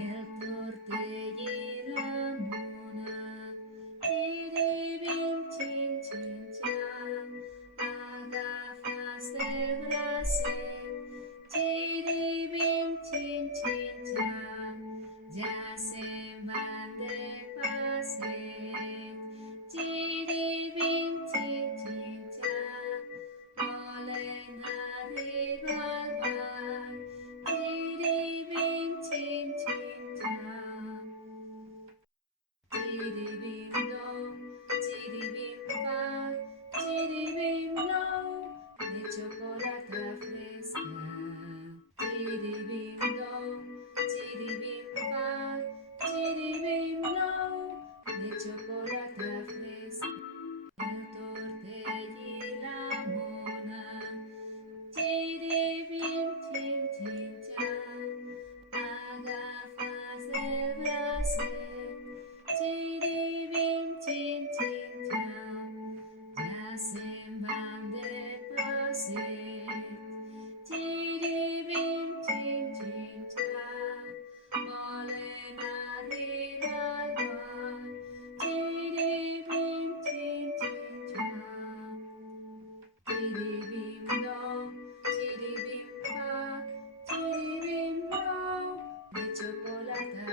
El tortell i la mona, xiribim, xin, xin, xan, agafes el bracet, xiribim, xin, xin, xan, ja se'n van de passeig, xiribim, xin, xin, xan, volen arribar al ball, xiribim, xin, xin, xan. Chiribim dom, chiribim fa, chiribim nou, de xocolata fresca. Chiribim dom, chiribim fa, chiribim nou, de xocolata fresca. El tortell i la mona, xiribim, xin, xin, xan, agafes el bracet, xiribim, xin, xin, xan, ja se'n van de passeig, xiribim, xin, xin, xan, volen arribar al ball, xiribim, xin, xin, xan. Chiribim dom, chiribim fa, chiribim nou, de xocolata